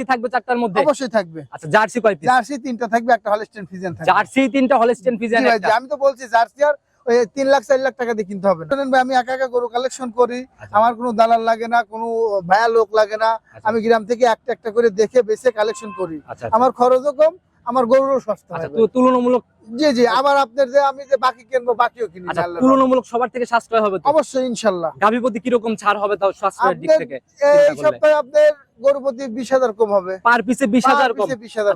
Jersey থাকবে চারটার মধ্যে? অবশ্যই থাকবে। আচ্ছা জার্সি কয় পিস জার্সি তিনটা থাকবে একটা হলস্টেন ফিজিয়ান থাকবে। জার্সি তিনটা হলস্টেন ফিজেন ফিজিয়ান একটা। আমি তো বলছি জার্সি আর তিন লাখ চার লাখ টাকা দিয়ে কিনতে হবে। আমি একা একা গরু কালেকশন করি। আচ্ছা। আমার কোনো দালাল লাগে না কোনো ভায়া লোক লাগে না। আচ্ছা। আমি গ্রাম থেকে একটা একটা করে দেখে বেছে কালেকশন করি। আচ্ছা। আমার খরচও কম আমার গরুরও সস্তা আচ্ছা হয় তুলনামূলক জি জি আবার আপনার যে আমি যে বাকি কিনবো বাকিও কিনি আচ্ছা তুলনামূলক সবার থেকে সাশ্রয় হবে অবশ্যই ইনশাল্লাহ। গাভীপতি কীরকম ছাড় হবে তাও সাশ্রয়ের দিক থেকে এই সপ্তাহে আপনার গরুপতি বিশ হাজার কম হবে। পার পিসে বিশ হাজার কম। বিশ হাজার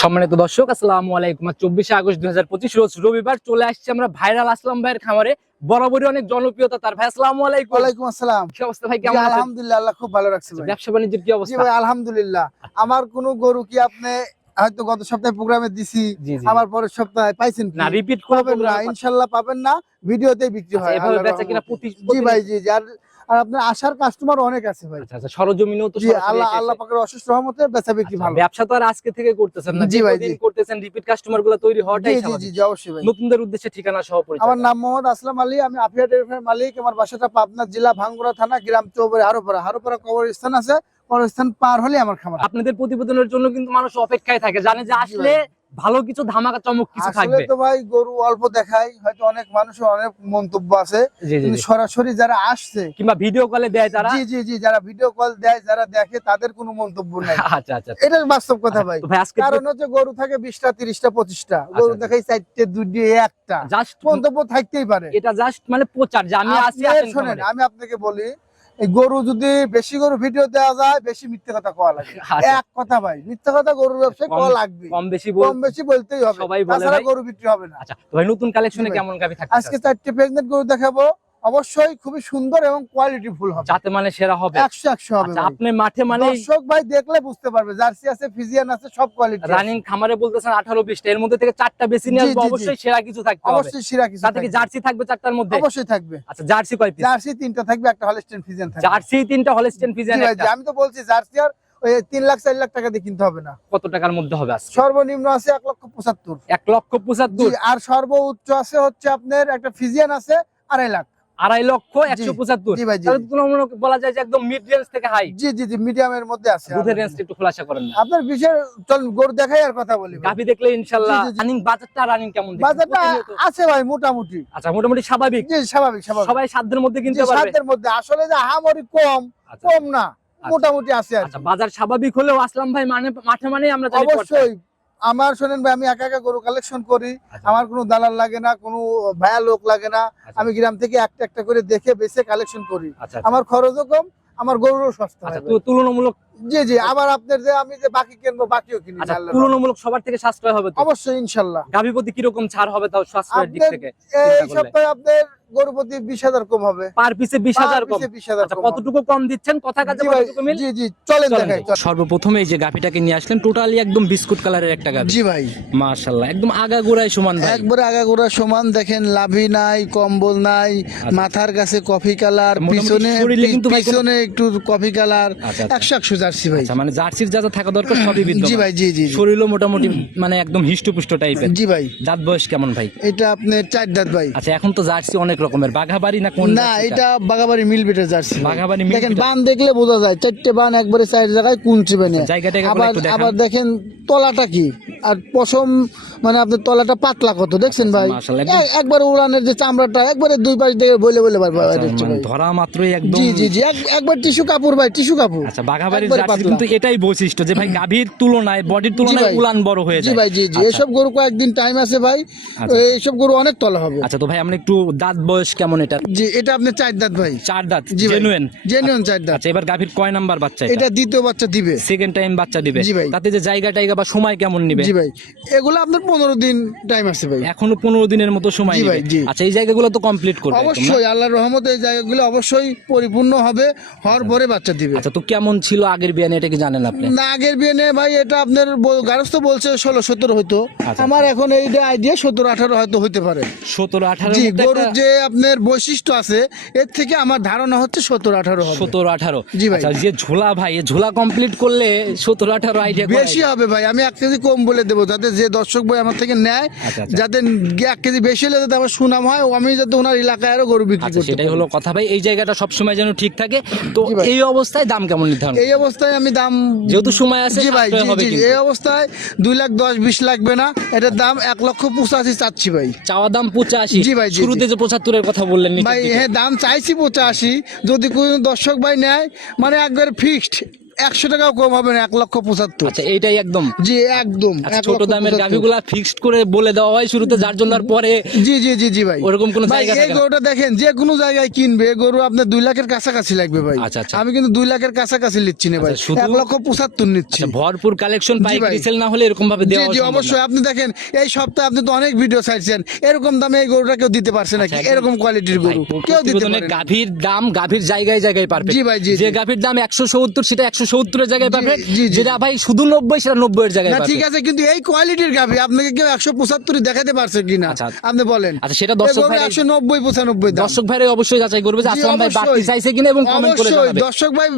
সম্মানিত দর্শক আসসালামু আলাইকুম। চব্বিশে আগস্ট দুই হাজার পঁচিশ রোজ রবিবার চলে আসছে আমরা ভাইরাল আসলাম ভাইয়ের খামারে। বরাবরই অনেক জনপ্রিয়তা তার। ভাই আসসালামু আলাইকুম। ওয়ালাইকুম আসসালাম। কি অবস্থা ভাই কেমন আছেন? আলহামদুলিল্লাহ আল্লাহ খুব ভালো রাখছে ভাই। ব্যবসা বাণিজ্যের কি অবস্থা? ভাই আলহামদুলিল্লাহ। আমার কোনো গরু কি আপনি হয়তো গত সপ্তাহে প্রোগ্রামে দিছি আমার পরের সপ্তাহে পাইছেন না রিপিট করে পাবেন না ইনশাল্লাহ পাবেন না ভিডিওতে বিক্রি হয় এভাবে বেচা কিনা প্রতি জি ভাই জি জি আর আপনার আসার কাস্টমার অনেক আছে ভাই। আচ্ছা আচ্ছা সরজমিনেও তো আল্লাহ আল্লাহ পাকের অশেষ রহমতে বেচা বিক্রি আচ্ছা, ভালো। ব্যবসা তো আর আজকে থেকে করতেছেন না। জি ভাই, করতেছেন রিপিট কাস্টমারগুলো তৈরি হওয়াটাই জি জি জি অবশ্যই ভাই। নতুনদের উদ্দেশ্যে ঠিকানা সহ পরিচয় আমার নাম মোহাম্মদ আসলাম আলী আমি আফিয়া টেরিফের মালিক। আমার বাসাটা পাবনা জেলা ভাঙ্গুড়া থানা গ্রাম চৌবাড়ি হারোপাড়া। হারোপাড়া কবরস্থান আছে কবরস্থান পার হলে আমার খামার। আপনাদের প্রতিবেদনের জন্য কিন্তু মানুষ অপেক্ষায় থাকে জানে যে আসলে ভালো কিছু ধামাকা চমক কিছু থাকবে। তো ভাই গরু অল্প দেখাই হয়তো অনেক মানুষের অনেক মন্তব্য আছে। কিন্তু সরাসরি যারা আসছে কিংবা ভিডিও কলে দেয় তারা? জি জি জি যারা ভিডিও কল দেয় যারা দেখে তাদের কোনো মন্তব্য নাই। আচ্ছা আচ্ছা। এটা বাস্তব কথা ভাই। ভাই কারণ হচ্ছে গরু থাকে বিশটা তিরিশটা পঁচিশটা। গরু আচ্ছা। দেখাই চারটে দুটি একটা। জাস্ট মন্তব্য থাকতেই পারে। এটা জাস্ট মানে প্রচার যে আমি আছি আসেন আমি আপনাকে বলি এই গরু যদি বেশি গরু ভিডিও দেওয়া যায় বেশি মিথ্যে কথা কওয়া লাগে আচ্ছা, এক কথা ভাই মিথ্যে কথা গরুর ব্যবসায় কোয়া লাগবে। কম বেশি কম বেশি বলতেই হবে। সবাই বলে গরু বিক্রি হবে না। আচ্ছা ভাই নতুন কালেকশনে কেমন গাবি থাকে আজকে চারটি প্রেগনেন্ট গরু দেখাবো। অবশ্যই খুবই সুন্দর এবং কোয়ালিটি ফুল হবে। যাতে মানে সেরা হবে। একশো একশো হবে আচ্ছা আপনি মাঠে মানে দর্শক ভাই দেখলে বুঝতে পারবে জার্সি আছে ফিজিয়ান আছে সব কোয়ালিটি রানিং খামারে বলতেছেন আঠারো বিশটা। এর মধ্যে থেকে চারটা বেশি নিয়ে আসব। অবশ্যই সেরা কিছু থাকতে হবে। অবশ্যই সিরা কিছু তাতে কি থাকবে। জার্সি থাকবে চারটার মধ্যে? অবশ্যই থাকবে। আচ্ছা জার্সি কয় পিস জার্সি তিনটা থাকবে একটা হলস্টেন ফিজিয়ান থাকবে। জার্সি তিনটা হলস্টেন ফিজিয়ান একটা। আমি তো বলছি জার্সি আর ওই তিন লাখ চার লাখ টাকা দিয়ে কিনতে হবে না। কত টাকার মধ্যে হবে সর্বনিম্ন আছে এক লক্ষ পঁচাত্তর। এক লক্ষ পঁচাত্তর? আর সর্বোচ্চ আছে হচ্ছে আপনার একটা ফিজিয়ান আছে আড়াই লাখ। আড়াই লক্ষ একশো পঁচাত্তর। তুলনামূলক বলা যায় যে একদম মিড রেঞ্জ থেকে হাই জি জি জি মিডিয়ামের মধ্যে আছে। দুধের রেঞ্জটা একটু খোলাসা করেন আপনার চল গরু দেখাই আর কথা বলি গাভি দেখলে ইনশাল্লাহ। রানিং বাজারটা রানিং কেমন বাজারটা আছে ভাই মোটামুটি। আচ্ছা মোটামুটি স্বাভাবিক। জি স্বাভাবিক স্বাভাবিক। সবাই সাধ্যের মধ্যে কিনতে পারবে। সাধ্যের মধ্যে। আসলে যে হামরি কম আচ্ছা, কম না মোটামুটি আছে আচ্ছা বাজার স্বাভাবিক হলেও আসলাম ভাই মানে মাঠে মানে আমরা অবশ্যই। আমার শোনেন ভাই আমি একা একা গরু কালেকশন করি। আচ্ছা, আমার কোনো দালাল লাগে না কোনো ভায়া লোক লাগে না। আচ্ছা, আমি গ্রাম থেকে একটা একটা করে দেখে বেছে কালেকশন করি। আচ্ছা আমার খরচও কম আমার গরুরও সস্তা তুলনামূলক জি জি আবার আপনার যে আমি যে বাকি কিনবো বাকিও কিনি আচ্ছা তুলনামূলক সবার থেকে সাশ্রয় হবে অবশ্যই ইনশাল্লাহ। কীরকম ছাড় হবে তাও সাশ্রয়ের দিক থেকে? এই সপ্তাহে আপনার গরু প্রতি বিশ হাজার কম হবে। পার পিসে বিশ হাজার কম? আচ্ছা কতটুকু কম দিচ্ছেন? কথা কাজে জি জি জি চলেন দেখাই ভাই। সর্বপ্রথমে এই যে গাভিটাকে নিয়ে আসলেন টোটালি একদম বিস্কুট কালারের একটা গাভি। জি ভাই। মাশাআল্লাহ একদম আগাগোড়ায় সমান ভাই। একবারে আগাগোড়া সমান দেখেন লাভি নাই কম্বল নাই মাথার কাছে কফি কালার পিছনে পিছনে একটু কফি কালার আচ্ছা আচ্ছা। একশো একশো জার্সি ভাই। আচ্ছা মানে জার্সির যা যা থাকা দরকার সবই জি ভাই। জি জি। শরীরও মোটামুটি মানে একদম হিষ্টপুষ্ট টাইপের। জি ভাই। দাঁত বয়স কেমন ভাই? এটা আপনার চার দাঁত ভাই। আচ্ছা এখন তো জার্সি অনেক রকমের। বাঘাবাড়ি না কোন না এটা বাঘাবাড়ি মিল বিটের জার্সি বাঘাবাড়ি মিল দেখেন বান দেখলে বোঝা যায় চারটে বান একবারে চার জায়গায় কুঞ্চি বেনে। গুলো আবার আবার দেখেন তলাটা কি? আর পশম মানে আপনার তলাটা পাতলা কত দেখছেন ভাই? একবার উড়ানের যে চামড়াটা একবারে দুই পাশ থেকে বলে বলে বার। ধরা মাত্রই একদম জি জি জি একবার টিস্যু কাপড় ভাই টিস্যু কাপড়। আচ্ছা বাঘাবাড়ির জার্সি কিন্তু এটাই বৈশিষ্ট্য যে ভাই গাভীর তুলনায় বডির তুলনায়। উলান বড় হয়ে জি যায়। ভাই জি জি। আচ্ছা। এসব গরু কয়েকদিন টাইম আছে ভাই। আচ্ছা। এইসব গরু অনেক তলা হবে। আচ্ছা তো ভাই আমরা একটু দাঁত বয়স কেমন এটা? জি এটা আপনার চার দাঁত ভাই। চার দাঁত জি ভাই। জেনুয়েন জেনুইন চার দাঁত। আচ্ছা এবার গাভীর কয় নাম্বার বাচ্চা এটা? এটা দ্বিতীয় বাচ্চা দিবে। সেকেন্ড টাইম বাচ্চা দিবে। জি ভাই। তাতে যে জায়গা টাইগা বা সময় কেমন নিবে? জি ভাই। এগুলো আপনার পনেরো দিন টাইম আছে ভাই। এখনও পনেরো দিনের মতো সময় জি নিবে। ভাই, জি। আচ্ছা এই জায়গাগুলো তো কমপ্লিট করবে একদম না? অবশ্যই আল্লাহর রহমতে এই জায়গাগুলো অবশ্যই পরিপূর্ণ হবে হওয়ার পরে বাচ্চা দিবে। আচ্ছা তো কেমন ছিল আগের বিয়ানে এটা কি জানেন আপনি? না আগের বিয়ে নিয়ে ভাই এটা আপনার গারস্থ বলছে ষোলো সতেরো হতো আচ্ছা। আমার এখন এই আইডিয়া সতেরো আঠারো হয়তো হতে পারে। সতেরো আঠারো জি গরুর যে আপনার বৈশিষ্ট্য আছে এর থেকে আমার ধারণা হচ্ছে সতেরো আঠারো হবে। সতেরো আঠারো। জি ভাই। আচ্ছা যে ঝোলা ভাই এই ঝোলা কমপ্লিট করলে সতেরো আঠারো আইডিয়া বেশি হবে ভাই আমি এক কেজি কম বলে দেবো যাতে যে দর্শক ভাই আমার থেকে নেয়। আচ্ছা, আচ্ছা। যাতে এক কেজি বেশি হলে যাতে আমার সুনাম হয় ও আমি যাতে ওনার এলাকায় আরও গরু বিক্রি আচ্ছা করতে সেটাই হলো কথা ভাই। এই জায়গাটা সবসময় যেন ঠিক থাকে। তো এই অবস্থায় দাম কেমন নির্ধারণ এই অবস্থায় আমি দাম যেহেতু সময় আছে জি ভাই জি জি এই অবস্থায় দুই লাখ দশ বিশ লাগবে না। এটার দাম এক লক্ষ পঁচাশি চাচ্ছি ভাই। চাওয়া দাম পঁচাশি। জি ভাই, শুরুতে যে পঁচাত্তরের কথা বললেন ভাই হ্যাঁ দাম চাইছি পঁচাশি। যদি কোনো দর্শক ভাই নেয় মানে একবার ফিক্সড একশো টাকাও কম হবে না এক লক্ষ পঁচাত্তর। আচ্ছা এইটাই একদম। জি একদম আচ্ছা, ছোট দামের 75 গাভিগুলা ফিক্সড করে বলে দেওয়া হয় শুরুতে যার জন্য আর পরে জি জি জি জি ভাই। ওরকম কোনো ভাই জায়গা এই থাকে না। গরুটা দেখেন যে কোনো জায়গায় কিনবে এই গরু আপনার দুই লাখের কাছাকাছি লাগবে ভাই। আচ্ছা, আচ্ছা। আমি কিন্তু দুই লাখের কাছাকাছি নিচ্ছি না ভাই। আচ্ছা, শুধু- এক লক্ষ পঁচাত্তর নিচ্ছি। আচ্ছা ভরপুর কালেকশন জি পাইকারি সেল না হলে এরকম ভাবে জি দেওয়া জি সম্ভব না। অবশ্যই। আপনি দেখেন এই সপ্তাহে আপনি তো অনেক ভিডিও ছাড়ছেন। এরকম দামে এই গরুটা কেউ দিতে পারছে নাকি? একদম। এরকম কোয়ালিটির ভাই, গরু। কেউ দিতে প্রতিবেদনে পারে না। গাভীর দাম গাভীর জায়গায় জায়গায় পারবে জি ভাই, জি, যে জি। গাভীর দাম একশো সত্তর সেটা একশো সত্তরের জায়গায় পাবে। যেটা ভাই শুধু নব্বই সেটা নব্বই এর জায়গায় ঠিক আছে কিন্তু এই কোয়ালিটির গাভি আপনাকে কেউ একশো পঁচাত্তরই দেখাতে পারছে কিনা? আচ্ছা। আপনি বলেন। আচ্ছা, সেটা দর্শক ভাইরা- একশো নব্বই পঁচানব্বই দর্শক ভাইরা অবশ্যই যাচাই করবে যে আসলাম ভাই বাড়তি। চাইছে কিনা এবং কমেন্ট করে দর্শক ভাই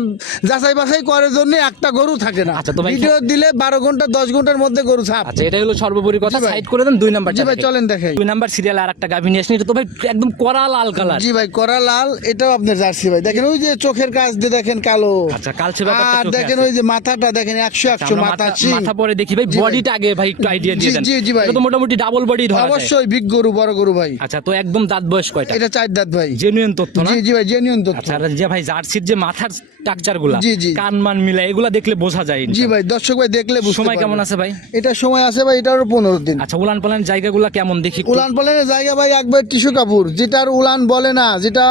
যাচাই বাছাই করার জন্য একটা গরু থাকে না। আচ্ছা, তো ভাই- ভিডিও দিলে বারো ঘণ্টা দশ ঘণ্টার মধ্যে গরু ছাপ। আচ্ছা এটাই হলো সর্বোপরি কথা। সাইড করে দেন দুই নাম্বার জি ভাই চলেন দেখাই। দুই নাম্বার সিরিয়াল আর একটা গাভী নিয়ে আসেন। এটা তো ভাই একদম কড়া লাল কালার জি ভাই করা লাল এটাও আপনার জার্সি ভাই। দেখেন ওই যে চোখের কাজ দিয়ে দেখেন কালো। আচ্ছা কালচে ব্যাপারটা আর দেখেন ওই যে মাথাটা দেখেন একশো একশো আমরা মাথা মাথা মাথা পরে দেখি ভাই বডিটা আগে ভাই একটু আইডিয়া দিয়ে দেন। জি, জি ভাই। এটা তো মোটামুটি ডাবল বডি ধরা অবশ্যই বিগ গরু বড় গরু ভাই। আচ্ছা তো একদম দাঁত বয়স কয়টা? এটা চার দাঁত ভাই। জেনুইন তথ্য না? জি জি ভাই জেনুইন তথ্য। আচ্ছা যে ভাই জার্সির যে মাথার স্ট্রাকচারগুলা। কান মান মিলা এগুলা দেখলে বোঝা যায় জি ভাই দর্শক ভাই দেখলে সময় কেমন আছে ভাই? এটা সময় আছে ভাই এটারও পনেরো দিন। আচ্ছা উলান পালান জায়গাগুলা কেমন? দেখি উলান পালানের জায়গা ভাই একবার টিস্যু কাপড় যেটার উলান বলে না যেটা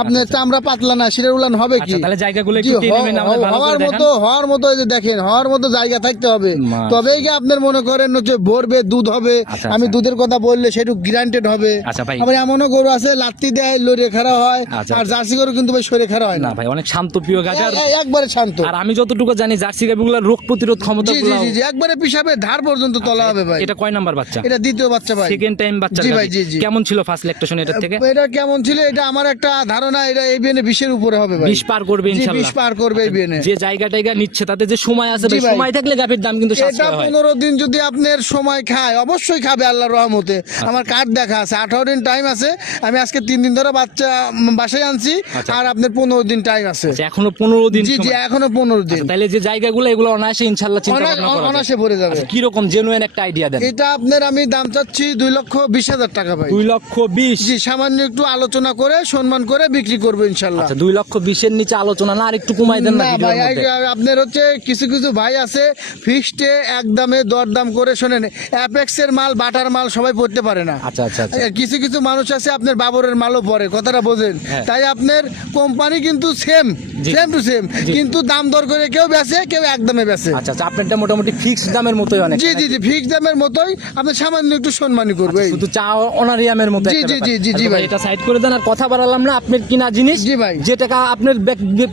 আপনার চামড়া পাতলা না সেটার উলান হবে কি? আচ্ছা তাহলে জায়গাগুলো একটু টেনে আমাদের ভালো করে মতো হওয়ার মতো যে দেখেন হওয়ার মতো জায়গা থাকতে হবে। তবেই কি আপনার মনে করেন হচ্ছে ভরবে দুধ হবে। আচ্ছা, আমি আচ্ছা। দুধের কথা বললে সেটু গ্রান্টেড হবে। আচ্ছা ভাই। আবার এমনও গরু আছে লাত্তি দেয় লড়ে খাড়া হয় আচ্ছা, আর জার্সি গরু কিন্তু ভাই সরে খাড়া হয় না। ভাই অনেক শান্ত প্রিয় গাছ একবারে শান্ত। আর আমি যতটুকু জানি জার্সি গাভিগুলোর রোগ প্রতিরোধ ক্ষমতা জি জি জি একবারে পিসাবে ধার পর্যন্ত তলা হবে ভাই। এটা কয় নাম্বার বাচ্চা? এটা দ্বিতীয় বাচ্চা ভাই। সেকেন্ড টাইম বাচ্চা জি ভাই, জি, জি। কেমন ছিল ফার্স্ট লেকটেশন এটার থেকে? এটা কেমন ছিল এটা আমার একটা ধারণা এটা এই বিয়েনে বিশের উপরে হবে ভাই। বিশ পার করবে জি, বিশ পার করবে এই বিয়েনে যে জায়গা টাইগা নিচ্ছে তাতে যে সময় আছে ভাই। সময় থাকলে গাভীর দাম কিন্তু এটা সাশ্রয় হয় পনেরো দিন যদি আপনার সময় খায় অবশ্যই খাবে আল্লাহর রহমতে আমার কার্ড দেখা আছে আঠারো দিন টাইম আছে আমি আজকে তিন দিন ধরে বাচ্চা উম, বাসায় আনছি আচ্ছা। আর আপনার পনেরো দিন টাইম আছে আচ্ছা, এখনও পনেরো দিন জি জি সময়। এখনও পনেরো দিন আচ্ছা, তাহলে যে জায়গাগুলো এগুলো অনায়াসে ইনশাল্লাহ চিন্তা অনা- ভাবনা করা যায়। ভরে যাবে আচ্ছা, কীরকম জেনুইন একটা আইডিয়া দেন এটা আপনার আমি দাম চাচ্ছি দুই লক্ষ বিশ হাজার টাকা ভাই দুই লক্ষ বিশ জি সামান্য একটু আলোচনা করে সম্মান করে বিক্রি করব ইনশাল্লাহ আচ্ছা দুই লক্ষ বিশের নিচে আলোচনা না আর একটু কমাই দেন না না ভিডিওর ভাই মধ্যে? আপনার হচ্ছে কিছু কিছু ভাই আছে ফিক্সডে একদমে দরদাম করে শোনেন অ্যাপেক্সের মাল বাটার মাল সবাই পড়তে পারে না আচ্ছা আচ্ছা আচ্ছা কিছু কিছু মানুষ আছে আপনার বাবরের মালও পরে কথাটা বোঝেন হ্যাঁ। তাই আপনার কোম্পানি কিন্তু সেম সেম টু সেম কিন্তু দাম দর করে কেউ বেচে কেউ একদমে বেচে আচ্ছা আচ্ছা আপনারটা মোটামুটি ফিক্সড দামের মতোই অনেক জি জি জি ফিক্স দামের মতোই আপনি সামান্য একটু সম্মানই করবে এই। শুধু চা অনারিয়ামের মতো জি, জি, জি, জি, জি আচ্ছা ভাই। এটা সাইড করে দেন আর কথা বাড়ালাম না আপনার কিনা জিনিস জি ভাই। যে টাকা আপনার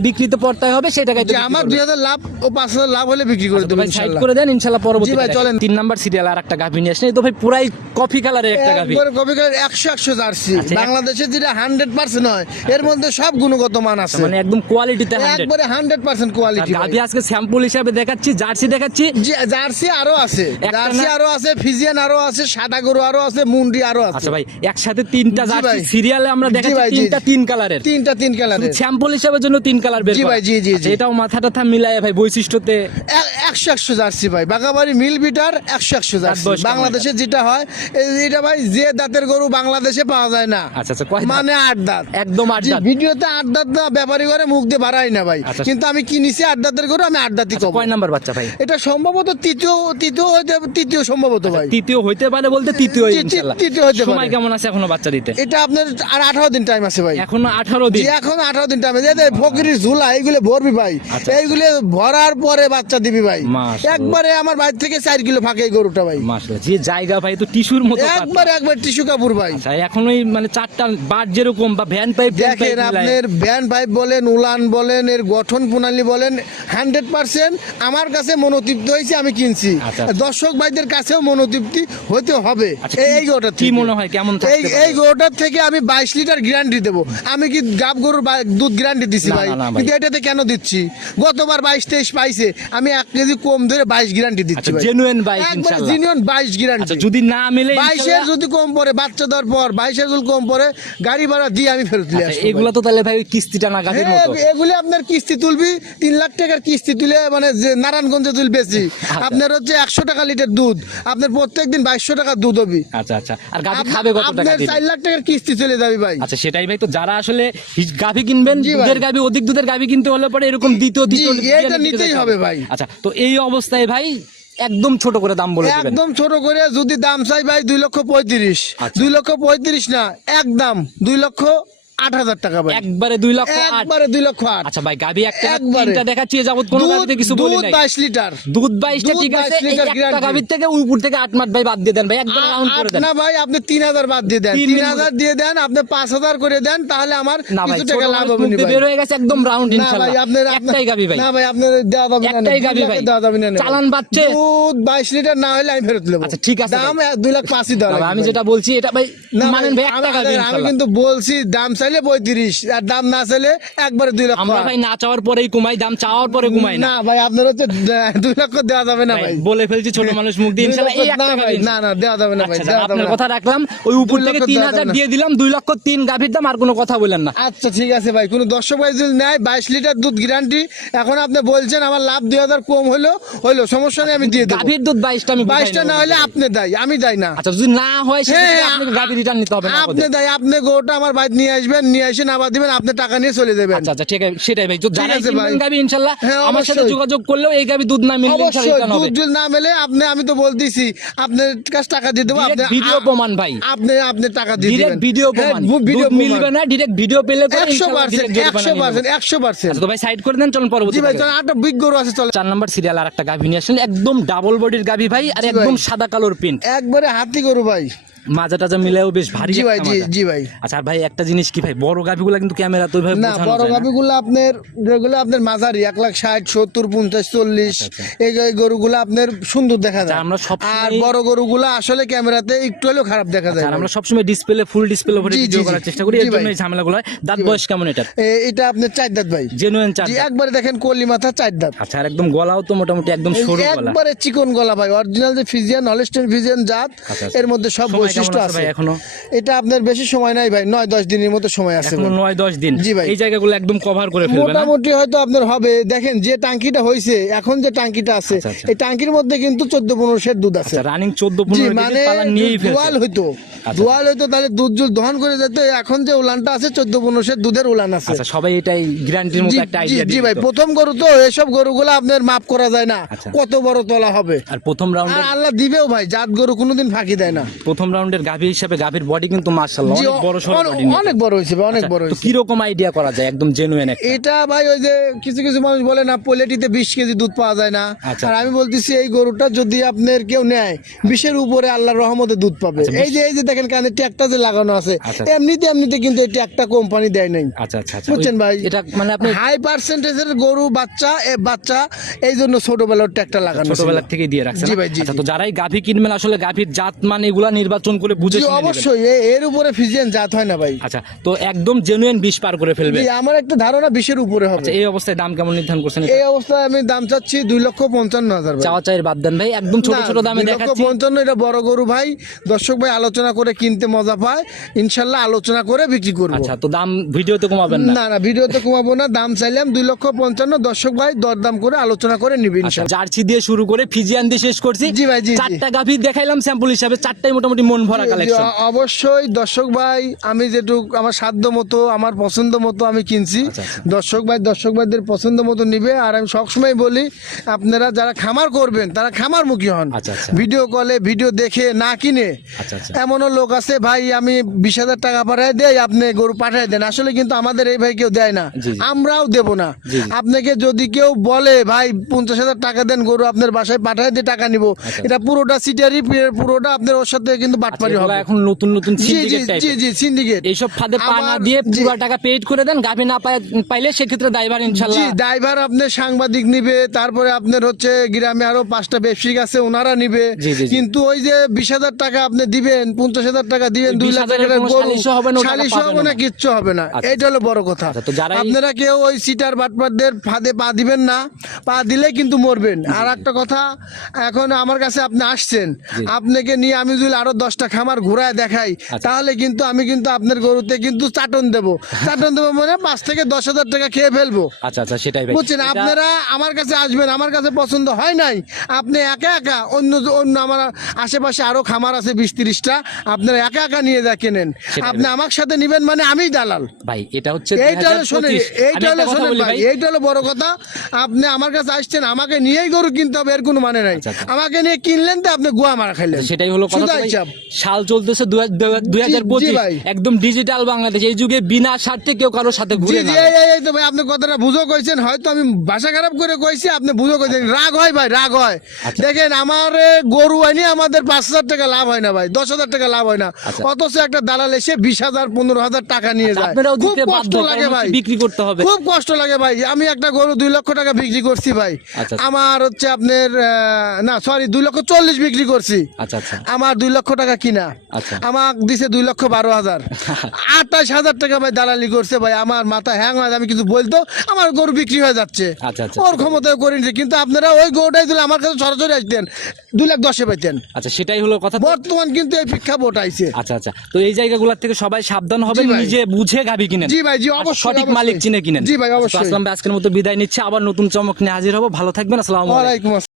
বিক্রিতে পড়তে হবে সেই বিক্রি আমার। দুই হাজার লাভ ও পাঁচ হাজার লাভ হলে বিক্রি করে তো সাইড করে দেন ইনশাল্লাহ পরবর্তী ভাই, চলেন। তিন নাম্বার সিরিয়াল আর একটা গাভী নিয়ে আসেন। এই তো ভাই পুরাই কফি কালারের একটা গাভী। একবারে কপি একশো একশো জার্সি। আচ্ছা, বাংলাদেশে যেটা হান্ড্রেড পার্সেন্ট হয় এর মধ্যে সব গুণগত মান আছে। মানে একদম কোয়ালিটিতে একবারে হান্ড্রেড পার্সেন্ট কোয়ালিটি গাভী আজকে স্যাম্পল হিসাবে দেখাচ্ছি জার্সি দেখাচ্ছি। জার্সি আরও আছে। জার্সি আরও আছে ফিজিয়ান আরও আছে সাদা গরু আরও আছে মুন্ডি আরও আছে। আচ্ছা ভাই একসাথে তিনটা জার্সি সিরিয়ালে আমরা দেখাচ্ছি তিনটা তিন কালারের তিনটা তিন কালারের স্যাম্পল হিসাবের জন্য তিন কালার বের জি ভাই, জি, জি, আচ্ছা, এটাও মাথা টাথা মিলায় ভাই বৈশিষ্ট্যতে? একশো একশো জার্সি ভাই বাগাবাড়ি মিল বিটার একশো একশো জার্সি। বাংলাদেশে যেটা হয় এই- এটা ভাই যে দাঁতের গরু বাংলাদেশে পাওয়া যায় না। আচ্ছা আচ্ছা মানে আট দাঁত। একদম আট দাঁত। ভিডিওতে আট দাঁত না ব্যাপারী করে মুখ দিয়ে বাড়াই না ভাই। আচ্ছা। কিন্তু আমি কিনেছি আট দাঁতের গরু আমি আট দাঁতই আচ্ছা, কয় নাম্বার বাচ্চা ভাই? এটা সম্ভবত তৃতীয় তৃতীয় হইতে তৃতীয় সম্ভবত ভাই। তৃতীয় হইতে পারে বলতে তৃতীয় তৃতীয় হতে সময় কেমন আছে এখনও বাচ্চা দিতে? এটা আপনার আর আঠারো দিন টাইম আছে ভাই। এখনও আঠারো জি দিন এখন আঠারো দিন টাইম আছে। ফকিরির ঝুলা এইগুলো ভরবি ভাই। আচ্ছা। এইগুলো ভরার পরে বাচ্চা দিবি ভাই। একবারে আমার বাড়ি থেকে চার কিলো ফাঁকে গরুটা ভাই। যে জায়গা ভাই তো টিস্যুর মতো একবার একবার টিস্যু কাপুর ভাই। আচ্ছা এখনোই মানে চারটা বাট যেরকম বা ভ্যান পাইপ দেখেন আপনার ভ্যান পাইপ বলেন উলান বলেন এর গঠন প্রণালী বলেন হান্ড্রেড পার্সেন্ট আমার কাছে মনোতৃপ্তি হয়েছে আমি কিনছি। আচ্ছা। দর্শক ভাইদের কাছেও মনোতৃপ্তি হতে হবে আচ্ছা, এই গরুটার কি। মনে হয় কেমন এই? এই গরুটার থেকে আমি বাইশ লিটার গ্যারান্টি দেবো। আমি কি গাব গরুর দুধ গ্যারান্টি দিছি ভাই। কিন্তু এটাতে কেন দিচ্ছি? গতবার বাইশ তেইশ পাইছে আমি এক কেজি কম ধরে বাইশ গ্যারান্টি দিচ্ছি আচ্ছা ভাই। জেনুইন বাইশ আচ্ছা গ্যারান্টি যদি না মিলে বাইশের যদি কম পড়ে বাচ্চা দেওয়ার পর বাইশের যদি কম পড়ে গাড়ি ভাড়া দিয়ে আমি ফেরত নিয়ে আচ্ছা, আসব এগুলা তো তাহলে ভাই ওই কিস্তিটা না গাভীর হ্যাঁ, মতো। এগুলি আপনার কিস্তি তুলবি তিন লাখ টাকার কিস্তি তুলে মানে যে নারায়ণগঞ্জে তুল বেশি। আচ্ছা। আপনার হচ্ছে একশো টাকা লিটার দুধ। আপনার প্রত্যেক দিন বাইশশো টাকা দুধ হবে। আচ্ছা আচ্ছা। আর গাভী খাবে কত টাকা আপনার চার লাখ টাকার কিস্তি চলে যাবে ভাই। আচ্ছা সেটাই ভাই তো যারা আসলে গাভী কিনবেন। দুধের গাভী অধিক দুধের গাভী কিনতে হলে পরে এরকম দ্বিতীয় এটা নিতেই হবে ভাই। আচ্ছা তো এই অবস্থায় ভাই একদম ছোট করে দাম বলে একদম ছোট করে যদি দাম চাই ভাই দুই লক্ষ পঁয়ত্রিশ আচ্ছা। দুই লক্ষ পঁয়ত্রিশ না একদম দুই লক্ষ আট হাজার টাকা ভাই। একবারে দুই লক্ষ একবারে দুই লক্ষ আট। আচ্ছা ভাই একটা। তিনটা দেখাচ্ছি যাবত কোনো কিছু বলি দুধ নাই। বাইশ লিটার। দুধ বাইশটা ঠিক আছে 22 এই লিটার একটা। থেকে উপর থেকে আট মাস ভাই বাদ দিয়ে দেন ভাই একবার রাউন্ড করে দেন। না ভাই আপনি তিন হাজার বাদ দিয়ে দেন। তিন হাজার দিয়ে দেন আপনি পাঁচ হাজার করে দেন তাহলে আমার কিছু টাকা লাভ হবে না। বের হয়ে গেছে একদম রাউন্ড ইনশাআল্লাহ ভাই আপনার একটাই ভাই। না ভাই আপনার দেওয়া যাবে না একটাই ভাই। দেওয়া যাবে না চালান বাচ্চে? দুধ বাইশ লিটার না হলে আমি ফেরত নেব আচ্ছা, ঠিক আছে দাম দুই লাখ পাঁচই দেওয়া লাগবে আমি যেটা বলছি এটা ভাই মানেন ভাই একটা আমি- আমি কিন্তু বলছি দাম চাইলে পঁয়ত্রিশ আর দাম না চাইলে একবারে দুই লক্ষ। আমরা ভাই না চাওয়ার পরেই কমাই দাম চাওয়ার পরে কমাই না। ভাই আপনার হচ্ছে দুই লক্ষ দেওয়া যাবে না ভাই, বলে ফেলছি ছোট মানুষ মুখ দিয়ে। না ভাই, না না দেওয়া যাবে না ভাই আচ্ছা, আপনার কথা রাখলাম ওই উপর থেকে তিন হাজার দিয়ে দিলাম দুই লক্ষ তিন গাভীর দাম আর কোনো কথা বললেন না। আচ্ছা ঠিক আছে ভাই কোনো দর্শক ভাই যদি নেয় বাইশ লিটার দুধ গ্যারান্টি। এখন আপনি বলছেন আমার লাভ দুই হাজার কম হলো হইল সমস্যা নেই আমি দিয়ে দেবো। গাভীর দুধ বাইশটা আমি বাইশটা না হলে আপনি দেয় আমি দেয় না। আচ্ছা যদি না হয় সেক্ষেত্রে হ্যাঁ, আপনাকে গাভী রিটার্ন নিতে হবে আপনি দেয় আপনি গোটা আমার বাড়ি নিয়ে আসবেন। নিয়ে এসে দিবেন আপনি টাকা নিয়ে চলে যাবেন। আচ্ছা আচ্ছা ঠিক আছে সেটাই ভাই। আছে। গাভী ইনশাআল্লাহ হ্যাঁ, আমার সাথে যোগাযোগ করলেও এই গাভী দুধ না মিললে ইনশাআল্লাহ দুধ না মেলে আপনি আমি তো বলতেছি আপনার কাছে টাকা দিয়ে দেবো আপনি ভিডিও প্রমাণ ভাই। আপনি আপনি টাকা দিয়ে দিবেন। ভিডিও হ্যাঁ, প্রমাণ। ভিডিও মিলবে না ডিরেক্ট ভিডিও পেলে পরে একশো ইনশাআল্লাহ পার্সেন্ট direct জরিমানা একশো নিয়ে নেব। পার্সেন্ট একশো পার্সেন্ট। আচ্ছা তো ভাই সাইড করে দেন চলুন পরবর্তী জি ভাই। চলেন, বিগ গরু আছে চলে চার নাম্বার সিরিয়াল আর একটা গাভী নিয়ে আসলেন একদম ডাবল বডির গাভী ভাই আর একদম সাদা কালোর প্রিন্ট একবারে হাতি গরু ভাই। মাজা টাজা মিলেও বেশ ভারী জি ভাই একটা জি জি ভাই। আচ্ছা ভাই একটা জিনিস কি ভাই? বড় গাভীগুলো কিন্তু ক্যামেরা তো ওইভাবে না বড় গাভিগুলো আপনার যেগুলো আপনার মাঝারি এক লাখ ষাট সত্তর পঞ্চাশ চল্লিশ এই এই গরুগুলো আপনার সুন্দর দেখা যায়। আচ্ছা, আমরা সবসময়- আর বড় গরুগুলো আসলে ক্যামেরাতে একটু হলেও খারাপ দেখা যায় আর আমরা সবসময় ডিসপ্লে ফুল ডিসপ্লে উপরে জি, জি, ভিডিও করার চেষ্টা করি জি এর জন্য এই ঝামেলাগুলো হয়। দাঁত বয়স কেমন এটা এটা আপনার চার দাঁত ভাই। জেনুইন চার একবারে দেখেন কলি মাথা চার দাঁত। আচ্ছা আর একদম গলাও তো মোটামুটি একদম সরু গলা। একবারে চিকন গলা ভাই। অরিজিনাল যে ফিজিয়ান হলস্টেন ফিজিয়ান জাত আচ্ছা, আচ্ছা। এর মধ্যে সব বৈশিষ্ট্য আছে এখনও? এটা আপনার বেশি সময় নাই ভাই নয় দশ দিনের মতো সময় আছে এখনও নয় দশ দিন? জি ভাই। এই জায়গাগুলো একদম কভার করে ফেলবে মোটামুটি হয়তো আপনার হবে। দেখেন যে টাঙ্কিটা হয়েছে এখন যে টাঙ্কিটা আছে আচ্ছা, আচ্ছা। এই টাঙ্কির মধ্যে কিন্তু চোদ্দ পনেরো সের দুধ আছে। আচ্ছা রানিং চোদ্দ পনেরো মানে দোয়াল হইতো। আচ্ছা। দোয়াল হইতো তাহলে দুধ জুল দহন করে যেত। এখন যে উলানটা আছে চোদ্দ পনেরো সের দুধের উলান আছে। আচ্ছা সবাই এটাই গ্যারান্টির মতো একটা আইডিয়া জি ভাই প্রথম গরু তো এসব গরুগুলো আপনার মাপ করা যায় না। আচ্ছা। কত বড় তলা হবে। আর প্রথম রাউন্ডে আল্লাহ দিবেও ভাই জাত গরু কোনোদিন ফাঁকি দেয় না। প্রথম রাউন্ডে রাউন্ডের গাভী হিসাবে গাভীর বডি কিন্তু মার্শাল্লাহ অনেক বড় সড়ো অনেক- বডি অনেক বড় হয়েছে অনেক বড় হয়েছে। কি রকম আইডিয়া করা যায়? একদম জেনুইন এটা ভাই ওই যে কিছু কিছু মানুষ বলে না পোলেটিতে বিশ কেজি দুধ পাওয়া যায় না। আচ্ছা, আর আমি বলতেছি এই গরুটা যদি আপনার কেউ নেয় বিশের উপরে আল্লাহর রহমতে দুধ পাবে। আচ্ছা, এই যে এই যে দেখেন কানে ট্যাগটা যে লাগানো আছে আচ্ছা। এমনিতে এমনিতে কিন্তু এই ট্যাগটা কোম্পানি দেয় নাই। আচ্ছা আচ্ছা আচ্ছা। বুঝছেন ভাই? এটা মানে আপনি হাই পার্সেন্টেজের গরু বাচ্চা এ বাচ্চা এই জন্য ছোটবেলার ট্যাগটা লাগানো ছিল। ছোটবেলা থেকে দিয়ে রাখছেন জি ভাই, আচ্ছা জি। তো যারাই গাভী কিনবেন আসলে গাভীর জাত মান এগুলা নির্বাচন করে বুঝে জি শুনে নেবেন। অবশ্যই এ- এর উপরে ফিজিয়ান জাত হয় না ভাই। আচ্ছা তো একদম জেনুইন বিষ পার করে ফেলবে। জি আমার একটা ধারণা বিশের উপরে হবে। আচ্ছা এই অবস্থায় দাম কেমন নির্ধারণ করছেন এটা? এই অবস্থায় আমি দাম চাচ্ছি দুই লক্ষ পঞ্চান্ন হাজার ভাই। চাওয়া চাইয়ের বাদ দেন ভাই একদম ছোট না, ছোট দামে দুই লক্ষ দেখাচ্ছি। পঞ্চান্ন এটা বড় গরু ভাই। দর্শক ভাই আলোচনা করে কিনতে মজা পায়। ইনশাল্লাহ আলোচনা করে বিক্রি করব। আচ্ছা তো দাম ভিডিওতে কমাবেন না? না না ভিডিওতে কমাবো না দাম চাইলাম দুই লক্ষ পঞ্চান্ন। দর্শক ভাই দরদাম করে আলোচনা করে নিবি আচ্ছা, ইনশাল্লাহ। জার্সি দিয়ে শুরু করে ফিজিয়ান দিয়ে শেষ করছি। জি ভাই, জি, জি। চারটা গাভী দেখাইলাম স্যাম্পল হিসাবে চারটাই মোটামুটি মন ভরা কালেকশন অবশ্যই দর্শক ভাই আমি যেটুক আমার সাধ্য মতো আমার পছন্দ মতো আমি কিনছি আচ্ছা, আচ্ছা। দর্শক ভাই দর্শক ভাইদের পছন্দ মতো নিবে আর আমি সবসময় বলি আপনারা যারা খামার করবেন তারা খামার মুখী হন আচ্ছা। ভিডিও কলে ভিডিও দেখে না কিনে। এমনও লোক আছে ভাই আমি বিশ হাজার টাকা পাঠায় দেয় আপনি গরু পাঠায় দেন আসলে কিন্তু আমাদের এই ভাই কেউ দেয় না। আমরাও দেব না। আপনাকে যদি কেউ বলে ভাই পঞ্চাশ হাজার টাকা দেন গরু আপনার বাসায় পাঠায় দিয়ে টাকা নিব এটা পুরোটা সিটারি পুরোটা আপনার ওর সাথে কিন্তু বাটপারি হবে। এখন নতুন নতুন জি জি সিন্ডিকেট এইসব ফাঁদে পা না দিয়ে পুরো টাকা পেইড করে দেন গাভী না পায়- পাইলে সেক্ষেত্রে দায়ভার জি ড্রাইভার আপনার সাংবাদিক নিবে তারপরে আপনার হচ্ছে গ্রামে আরও পাঁচটা ব্যবসায়িক আছে ওনারা নিবে। কিন্তু ওই যে বিশ হাজার টাকা আপনি দিবেন পঞ্চাশ হাজার টাকা দিবেন দুই লাখ টাকা হবে না। কিচ্ছু হবে না। আচ্ছা। এইটা হলো বড় কথা। আচ্ছা, আপনারা কেউ ওই সিটার বাটপারদের ফাঁদে পা দিবেন না পা দিলে কিন্তু মরবেন। আর একটা কথা এখন আমার কাছে আপনি আসছেন আপনাকে নিয়ে আমি যদি আরও দশটা খামার ঘুরায় দেখাই আচ্ছা। তাহলে কিন্তু আমি কিন্তু আপনার গরুতে কিন্তু চাটন দেবো। চাটন দেবো মানে পাঁচ থেকে দশ হাজার টাকা খেয়ে ফেলব। আচ্ছা আচ্ছা সেটাই বুঝছেন? আপনারা আমার কাছে আসবেন আমার কাছে পছন্দ হয় নাই আপনি একা একা অন্য অন্য আমার আশেপাশে আরও খামার আছে বিশ তিরিশটা আপনারা একা একা নিয়ে যা কেনেন। আপনি আমার সাথে নিবেন মানে আমি দালাল। ভাই এটা হচ্ছে এইটা হলো শোনেন এইটা হলো শোনেন ভাই এইটা হলো বড় কথা। আপনি আমার কাছে আসছেন আমাকে নিয়েই গরু কিনতে হবে এর কোনো মানে নাই। আচ্ছা, আচ্ছা। আমাকে নিয়ে কিনলেন তো আপনি গোয়া মারা খাইলেন। সেটাই হলো কথা। সাল চলতেছে দুই হাজার পঁচিশ। একদম ডিজিটাল বাংলাদেশ। এই যুগে বিনা স্বার্থে কেউ কারোর সাথে ঘুরে ভাই। আপনি কথাটা বুঝো কইছেন হয়তো আমি ভাষা খারাপ করে কইছি আপনি বুঝো কইছেন। রাগ হয় ভাই রাগ হয়। আচ্ছা। দেখেন আমার গরু হয়নি আমাদের পাঁচ হাজার টাকা লাভ হয় না ভাই দশ হাজার টাকা লাভ হয় না। আচ্ছা। অথচ একটা দালাল এসে বিশ হাজার পনেরো হাজার টাকা নিয়ে আচ্ছা, যায়। খুব কষ্ট লাগে ভাই। বিক্রি করতে হবে। খুব কষ্ট লাগে ভাই। আমি একটা গরু দুই লক্ষ টাকা বিক্রি করছি ভাই। আমার হচ্ছে আপনার না সরি দুই লক্ষ চল্লিশ বিক্রি করছি। আমার দুই লক্ষ টাকা কিনা? আচ্ছা। আমাক দিছে দুই লক্ষ বারো হাজার। আঠাশ হাজার টাকা ভাই দালালি করছে ভাই আমার মাথা হ্যাং হয় আমি কিছু বলতো আমার গরু বিক্রি হয়ে যাচ্ছে। আচ্ছা, আচ্ছা। ওর ক্ষমতায় করে নিচ্ছে কিন্তু আপনারা ওই গরুটাই দিলে আমার কাছে সরাসরি আসতেন দুই লাখ দশে পাইতেন। আচ্ছা সেটাই হলো কথা বর্তমান কিন্তু এই প্রেক্ষাপট আইছে। আচ্ছা আচ্ছা। তো এই জায়গাগুলোর থেকে সবাই সাবধান হবে নিজে বুঝে গাবি কিনেন। জি ভাই, জি, অবশ্যই, সঠিক মালিক চিনে কিনেন। জি ভাই, অবশ্যই। আসলাম আজকের মতো বিদায় নিচ্ছে। আবার নতুন চমক নিয়ে হাজির হব। ভালো থাকবেন। আসসালামু আলাইকুম।